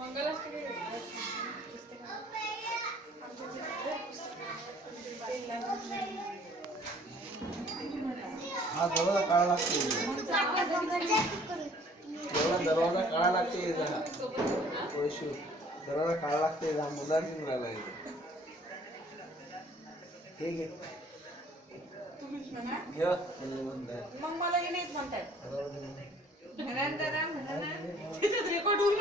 मंगलाष्टमी हा दरवाजा काढा लागते. दरवाजा काढा लागते वैशू दरवाजा काढा लागते जा मुलांनी राहिला इथे हे घे. तुम्हीच म्हणा. मग मला हे नाहीच म्हणताय. म्हणा दादा म्हणा रेकॉर्ड होऊन.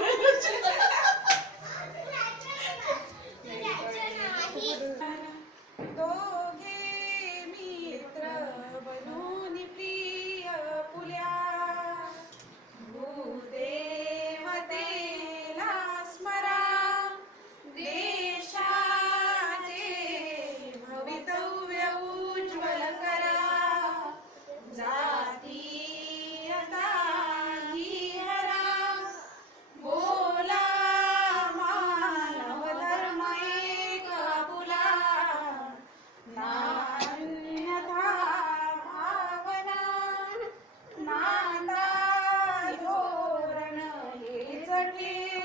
me.